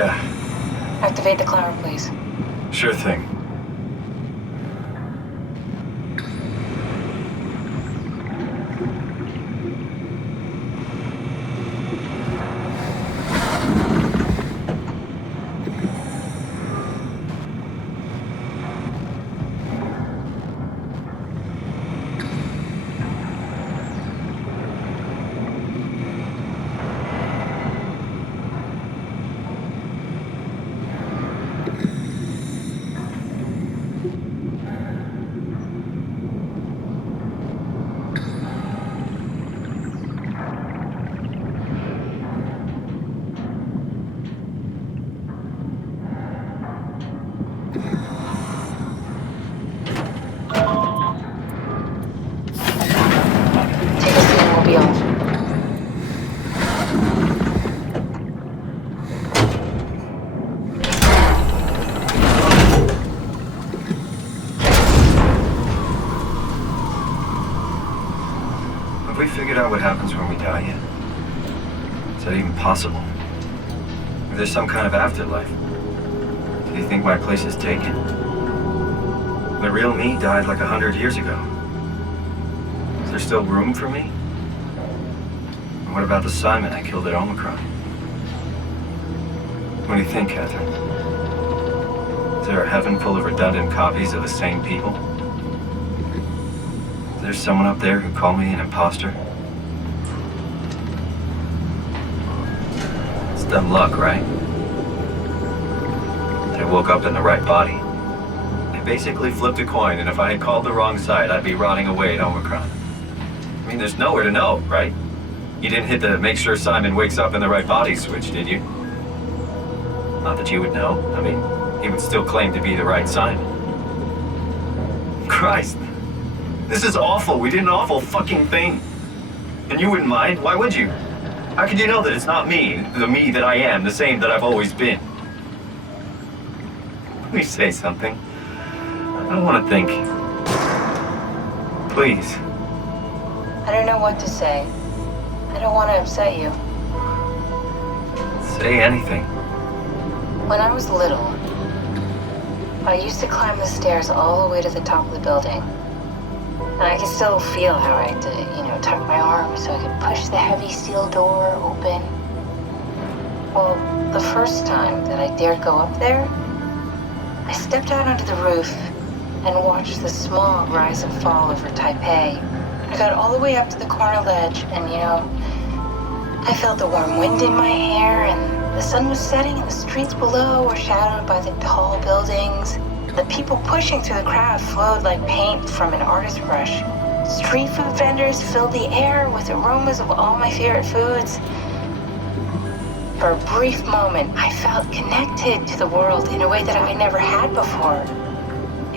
Yeah. Activate the climber, please. Sure thing. Take a seat and we'll be off. Have we figured out what happens when we die yet? Is that even possible? If there's some kind of afterlife, do you think my place is taken? The real me died like 100 years ago. Is there still room for me? And what about the Simon I killed at Omicron? What do you think, Catherine? Is there a heaven full of redundant copies of the same people? Is there someone up there who called me an imposter? It's dumb luck, right? That I woke up in the right body. I basically flipped a coin, and if I had called the wrong side, I'd be rotting away at Omicron. I mean, there's nowhere to know, right? You didn't hit the make sure Simon wakes up in the right body switch, did you? Not that you would know. I mean, he would still claim to be the right Simon. Christ. This is awful. We did an awful fucking thing. And you wouldn't mind? Why would you? How could you know that it's not me, the me that I am, the same that I've always been? Let me say something. I don't want to think. Please. I don't know what to say. I don't want to upset you. Say anything. When I was little, I used to climb the stairs all the way to the top of the building. And I could still feel how I had to, tuck my arm so I could push the heavy steel door open. Well, the first time that I dared go up there, I stepped out onto the roof and watched the smog rise and fall over Taipei. I got all the way up to the corner ledge and, I felt the warm wind in my hair and the sun was setting and the streets below were shadowed by the tall buildings. The people pushing through the crowd flowed like paint from an artist's brush. Street food vendors filled the air with aromas of all my favorite foods. For a brief moment, I felt connected to the world in a way that I never had before.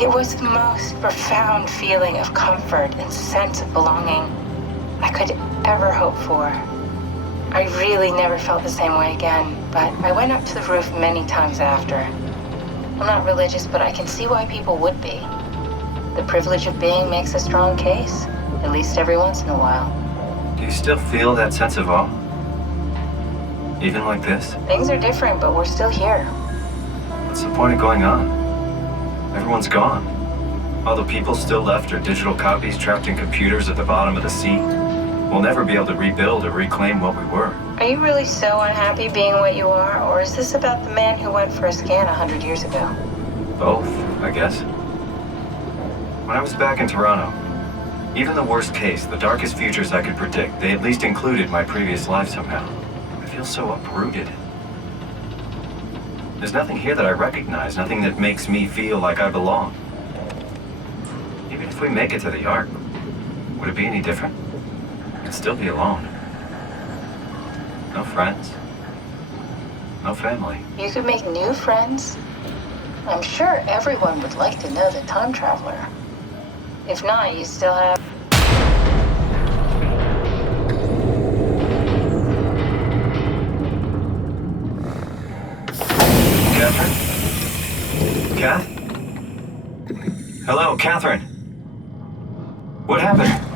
It was the most profound feeling of comfort and sense of belonging I could ever hope for. I really never felt the same way again, but I went up to the roof many times after. I'm not religious, but I can see why people would be. The privilege of being makes a strong case, at least every once in a while. Do you still feel that sense of awe? Even like this? Things are different, but we're still here. What's the point of going on? Everyone's gone. All the people still left are digital copies trapped in computers at the bottom of the sea. We'll never be able to rebuild or reclaim what we were. Are you really so unhappy being what you are, or is this about the man who went for a scan 100 years ago? Both, I guess. When I was back in Toronto, even the worst case, the darkest futures I could predict, they at least included my previous life somehow. I feel so uprooted. There's nothing here that I recognize, nothing that makes me feel like I belong. Even if we make it to the Ark, would it be any different? I'd still be alone. No friends. No family. You could make new friends. I'm sure everyone would like to know the time traveler. If not, you still have... Catherine? Kath? Hello, Catherine. What happened?